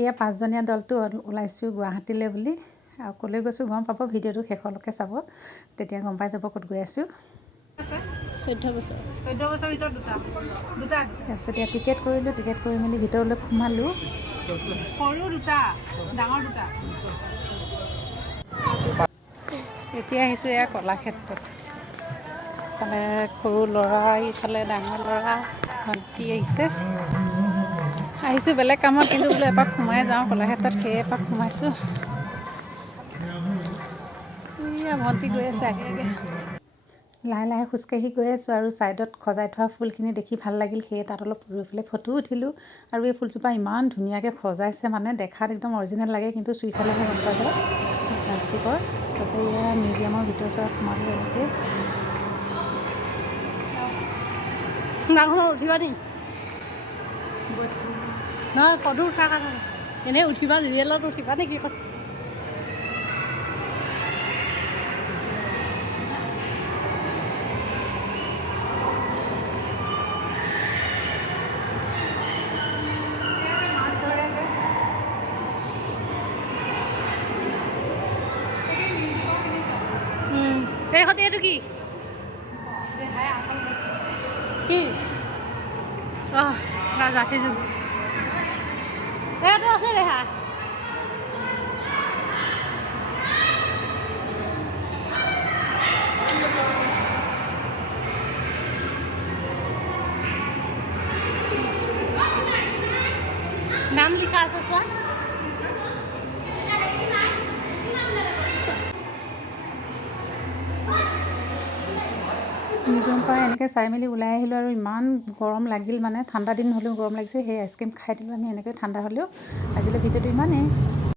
এয়া 5জনীয়া দলটো ওলাইছোঁ গুৱাহাটীলৈ বুলি। আৰু ক'লৈ গৈছোঁ গম পাব, ভিডিঅ'টো শেষলৈকে চাব, তেতিয়া গম পাই যাব ক'ত গৈ আছোঁ। 14 বছৰ ভিতৰত দুটা তাৰপিছত এতিয়া টিকেট কৰিলোঁ, টিকেট কৰি মেলি ভিতৰলৈ সোমালোঁ। সৰু দুটা, ডাঙৰ দুটা। এতিয়া আহিছোঁ এয়া কলাক্ষেত্ৰত। ইফালে সৰু ল'ৰা, ইফালে ডাঙৰ ল'ৰা, ভণ্টি আহিছোঁ বেলেগ কামত, কিন্তু বোলো এপাক সোমাই যাওঁ কলাক্ষেত্ৰত, সেয়ে এপাক সোমাইছোঁ। এয়া ভণ্টি গৈ আছে আগে আগে, লাহে লাহে খোজকাঢ়ি গৈ আছোঁ। আৰু ছাইডত সজাই থোৱা ফুলখিনি দেখি ভাল লাগিল, সেয়ে তাত অলপ ৰৈ পেলাই ফটো উঠিলোঁ। আৰু এই ফুলজোপা ইমান ধুনীয়াকৈ সজাইছে, মানে দেখাত একদম অৰিজিনেল লাগে, কিন্তু চুই চালেহে গম পোৱা যায় প্লাষ্টিকৰ। তাৰপিছত এয়া মিউজিয়ামৰ ভিতৰ চোৱাত সোমালোঁ এনেকৈ। গাড়ীখনত উঠিবা নি? নহয়, ফটো উঠাৰ কাৰণে এনেই উঠিবা, ৰিয়েলত উঠিবা নেকি কৈছে। এই সতে এইটো কি কি যাচিছোঁ এইটো আছে দেহা। নাম লিখা আছে চোৱা। মিউজিয়ামৰ পৰা এনেকৈ চাই মেলি ওলাই আহিলোঁ। আৰু ইমান গৰম লাগিল, মানে ঠাণ্ডা দিন হ'লেও গৰম লাগিছে, সেই আইচক্ৰীম খাই দিলোঁ আমি এনেকৈ ঠাণ্ডা হ'লেও। আজিলৈ ভিডিঅ'টো ইমানেই।